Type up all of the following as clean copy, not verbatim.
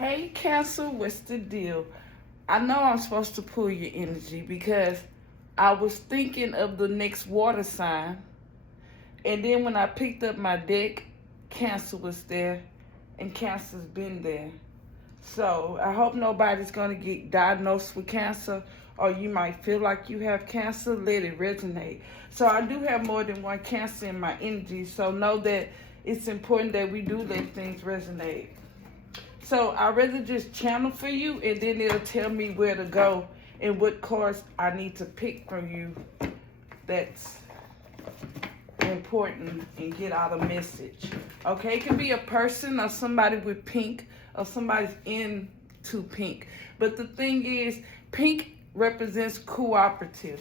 Hey, Cancer, what's the deal? I know I'm supposed to pull your energy because I was thinking of the next water sign. And then when I picked up my deck, Cancer was there, and Cancer's been there. So I hope nobody's going to get diagnosed with cancer, or you might feel like you have cancer. Let it resonate. So I do have more than one Cancer in my energy, so know that it's important that we do let things resonate. So I'd rather just channel for you, and then it'll tell me where to go and what cards I need to pick from you that's important and get out a message. Okay, it can be a person or somebody with pink or somebody's into pink. But the thing is, pink represents cooperative,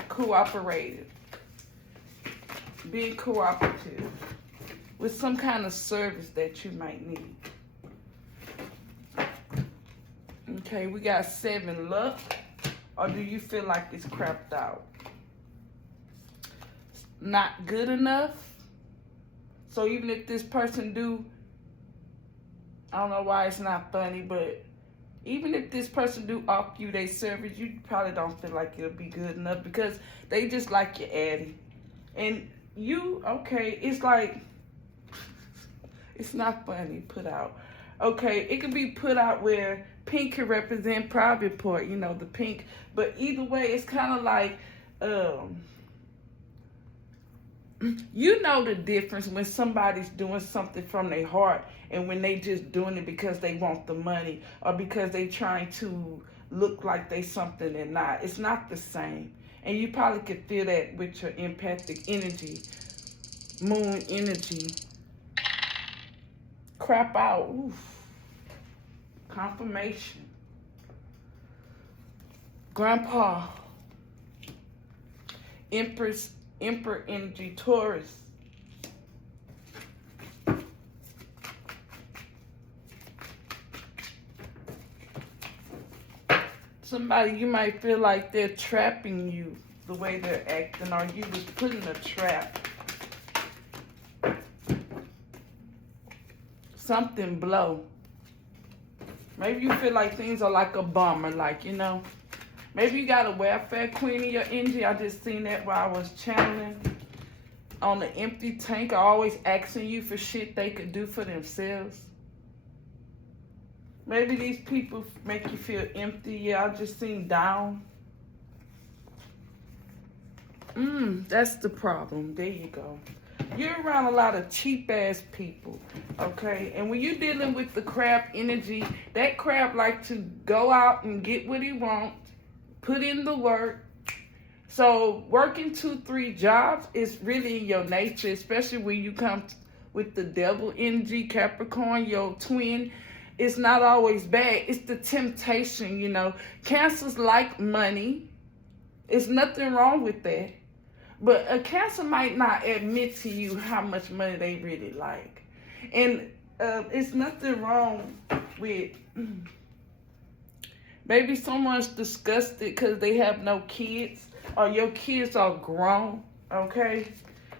being cooperative with some kind of service that you might need. Okay, we got 7, luck, or do you feel like it's crapped out? Not good enough. So even if this person do, I don't know why it's not funny, but even if this person do offer you their service, you probably don't feel like it'll be good enough because they just like your addy. And you, okay, it's like, it's not funny, put out. Okay, it could be put out where pink can represent private part, you know, the pink. But either way, it's kind of like, you know the difference when somebody's doing something from their heart and when they just doing it because they want the money or because they trying to look like they something they're not. It's not the same. And you probably could feel that with your empathic energy, moon energy. Crap out. Oof. Confirmation. Grandpa. Emperor energy, Taurus. Somebody, you might feel like they're trapping you the way they're acting, or you was put in a trap. Something blow. Maybe you feel like things are like a bummer, like, you know. Maybe you got a welfare queen in your energy. I just seen that while I was channeling. On the empty tank, always asking you for shit they could do for themselves. Maybe these people make you feel empty. Yeah, I just seen down. That's the problem. There you go. You're around a lot of cheap ass people, okay? And when you're dealing with the crab energy, that crab like to go out and get what he wants, put in the work. So working 2-3 jobs is really in your nature, especially when you come with the devil energy, Capricorn, your twin. It's not always bad. It's the temptation, you know. Cancers like money. There's nothing wrong with that. But a Cancer might not admit to you how much money they really like. And it's nothing wrong with maybe someone's disgusted because they have no kids, or your kids are grown, okay?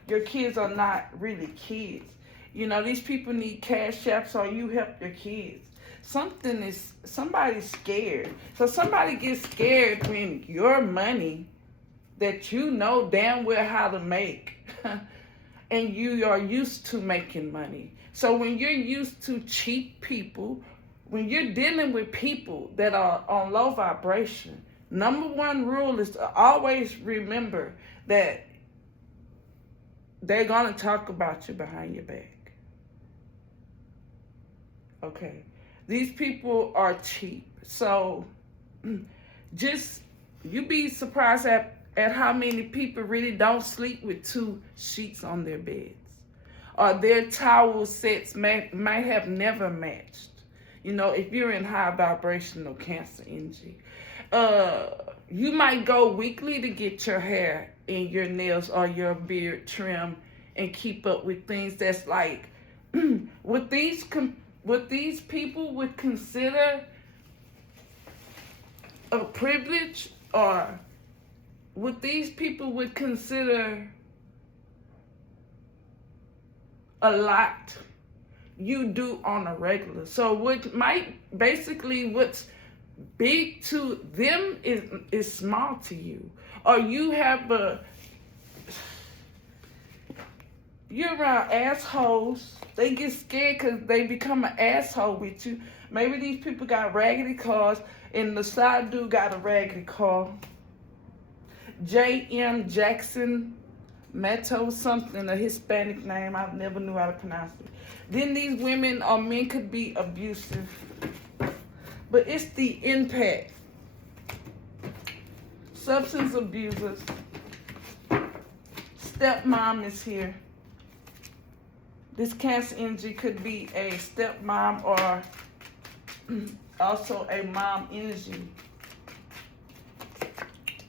Your kids are not really kids. You know, these people need cash apps, or you help your kids. Somebody's scared. So somebody gets scared when your money that you know damn well how to make and you are used to making money. So when you're used to cheap people, when you're dealing with people that are on low vibration, number one rule is to always remember that they're going to talk about you behind your back. Okay. These people are cheap. So just, you be surprised at how many people really don't sleep with 2 sheets on their beds. Or their towel sets might have never matched. You know, if you're in high vibrational Cancer energy. You might go weekly to get your hair and your nails or your beard trimmed and keep up with things that's like, what these people would consider a privilege, or what these people would consider a lot, you do on a regular. So what might basically what's big to them is small to you. Or you're around assholes. They get scared because they become an asshole with you. Maybe these people got raggedy cars and the side dude got a raggedy car. J.M. Jackson Meto something, a Hispanic name. I never knew how to pronounce it. Then these women or men could be abusive. But it's the impact. Substance abusers. Stepmom is here. This Cancer energy could be a stepmom or also a mom energy.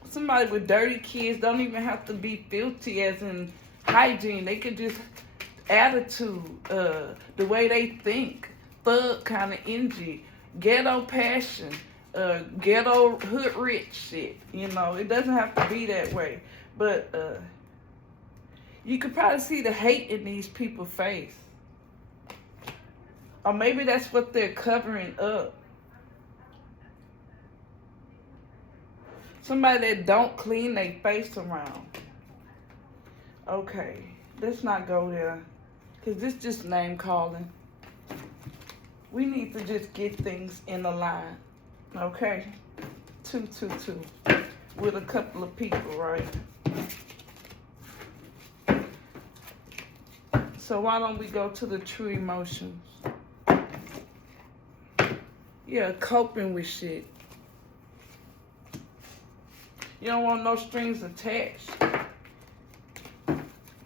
Somebody with dirty kids don't even have to be filthy as in hygiene. They could just attitude, the way they think, thug kind of energy, ghetto passion, ghetto hood rich shit. You know, it doesn't have to be that way. But you could probably see the hate in these people's face. Or maybe that's what they're covering up. Somebody that don't clean their face around. Okay, let's not go there. Because this just name calling. We need to just get things in a line. Okay? 222. With a couple of people, right? So why don't we go to the true emotions? Yeah, coping with shit. You don't want no strings attached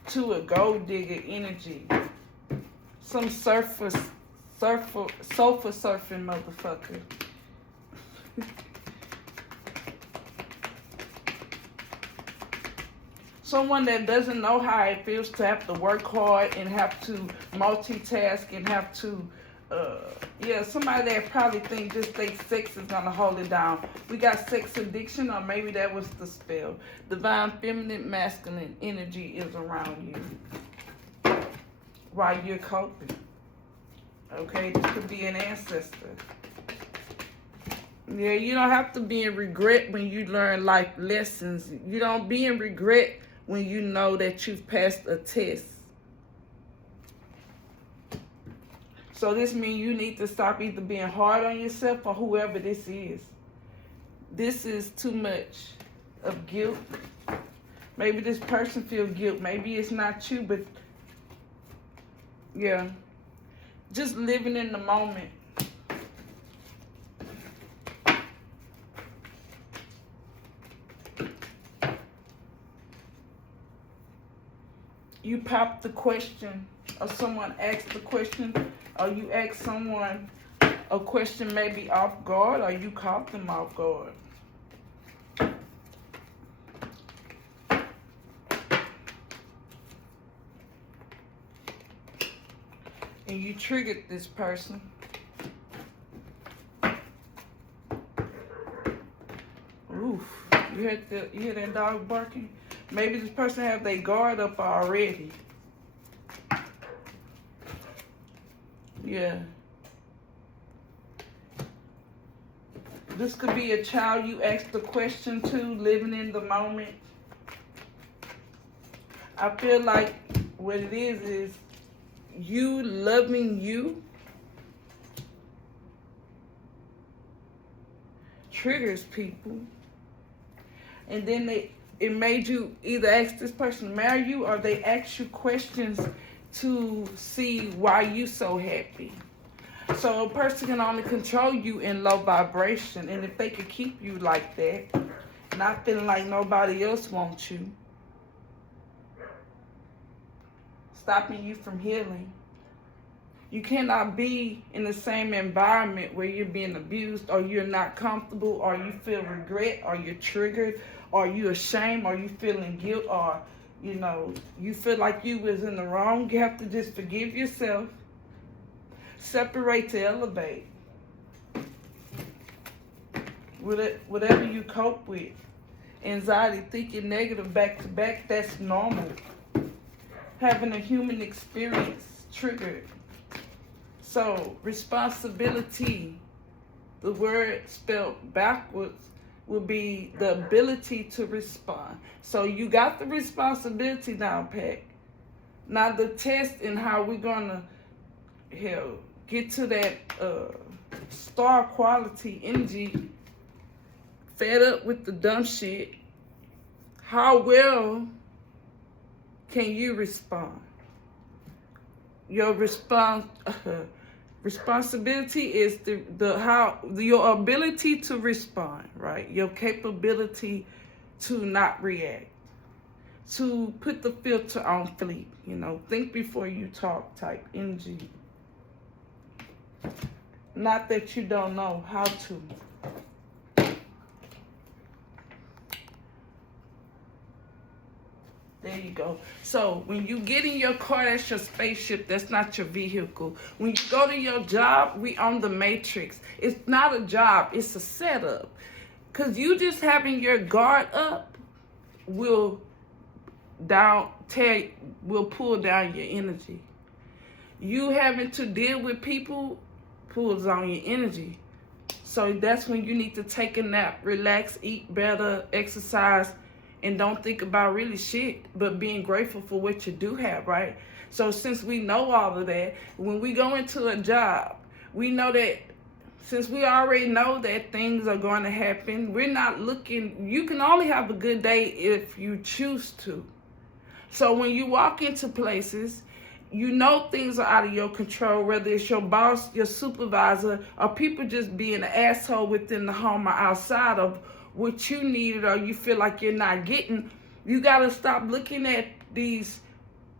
to a gold digger energy. Some sofa surfing motherfucker. Someone that doesn't know how it feels to have to work hard and have to multitask and have to, somebody that probably think just their sex is gonna hold it down. We got sex addiction, or maybe that was the spell. Divine feminine masculine energy is around you while you're coping. Okay, this could be an ancestor. Yeah, you don't have to be in regret when you learn life lessons. You don't be in regret when you know that you've passed a test. So this means you need to stop either being hard on yourself or whoever this is. This is too much of guilt. Maybe this person feels guilt. Maybe it's not you, but yeah. Just living in the moment. You pop the question, or someone asks the question, or you ask someone a question maybe off guard, or you caught them off guard. And you triggered this person. Oof, you hear that dog barking? Maybe this person have their guard up already. Yeah. This could be a child you asked the question to, living in the moment. I feel like what it is you loving you triggers people. And then it made you either ask this person to marry you, or they ask you questions to see why you so happy. So a person can only control you in low vibration, and if they could keep you like that, not feeling like nobody else wants you, stopping you from healing. You cannot be in the same environment where you're being abused, or you're not comfortable, or you feel regret, or you're triggered, or you ashamed, or you feeling guilt, or you feel like you was in the wrong. You have to just forgive yourself, separate to elevate. Whatever you cope with, anxiety, thinking negative back to back, that's normal. Having a human experience triggered. So responsibility, the word spelled backwards, will be the ability to respond. So you got the responsibility down pat. Now the test and how we're gonna get to that star quality energy, fed up with the dumb shit. How well can you respond? Your responsibility is your ability to respond, right? Your capability to not react, to put the filter on fleet, think before you talk type energy. Not that you don't know how to. There you go. So when you get in your car, that's your spaceship. That's not your vehicle. When you go to your job, we on the matrix. It's not a job. It's a setup. Because you just having your guard up will pull down your energy. You having to deal with people pulls on your energy. So that's when you need to take a nap, relax, eat better, exercise, and don't think about really shit, but being grateful for what you do have, right? So since we know all of that, when we go into a job, we know that since we already know that things are going to happen, we're not looking, you can only have a good day if you choose to. So when you walk into places, you know things are out of your control, whether it's your boss, your supervisor, or people just being an asshole within the home or outside of what you needed or you feel like you're not getting. You got to stop looking at these,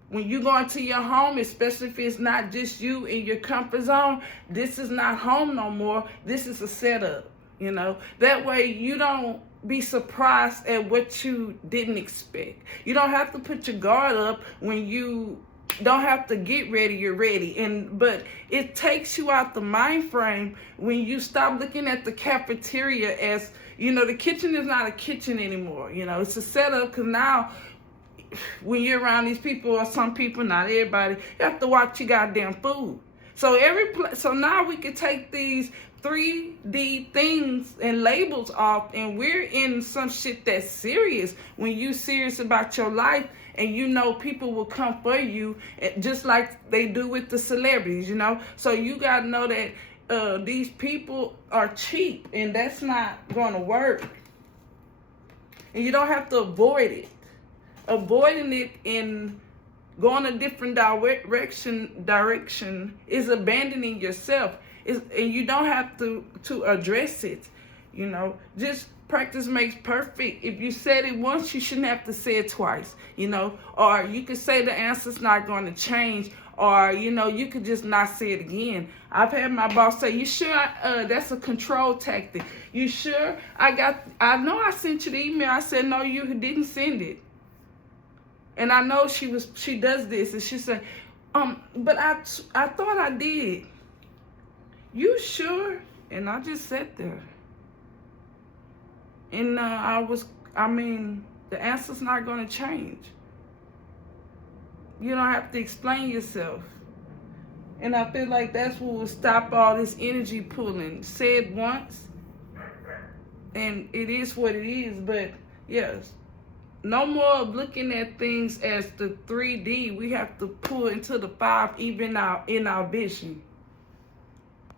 when you go into your home, especially if it's not just you in your comfort zone, this is not home no more. This is a setup, That way you don't be surprised at what you didn't expect. You don't have to put your guard up when you don't have to get ready, you're ready. But it takes you out the mind frame when you stop looking at the cafeteria as, the kitchen is not a kitchen anymore. It's a setup, because now when you're around these people, or some people, not everybody, you have to watch your goddamn food. So now we can take these 3D things and labels off, and we're in some shit that's serious. When you serious about your life, and people will come for you, just like they do with the celebrities, So you gotta know that these people are cheap, and that's not gonna work. And you don't have to avoid it. Avoiding it in going a different direction is abandoning yourself. And you don't have to address it, Just practice makes perfect. If you said it once, you shouldn't have to say it twice, Or you could say the answer's not going to change, or, you could just not say it again. I've had my boss say, "You sure that's a control tactic? You sure I know I sent you the email." I said, "No, you didn't send it." And I know she does this, and she said, "But I thought I did." "You sure?" And I just sat there. And the answer's not going to change. You don't have to explain yourself. And I feel like that's what will stop all this energy pulling. Say it once, and it is what it is. But yes, no more of looking at things as the 3D. We have to pull into the 5 even in our vision.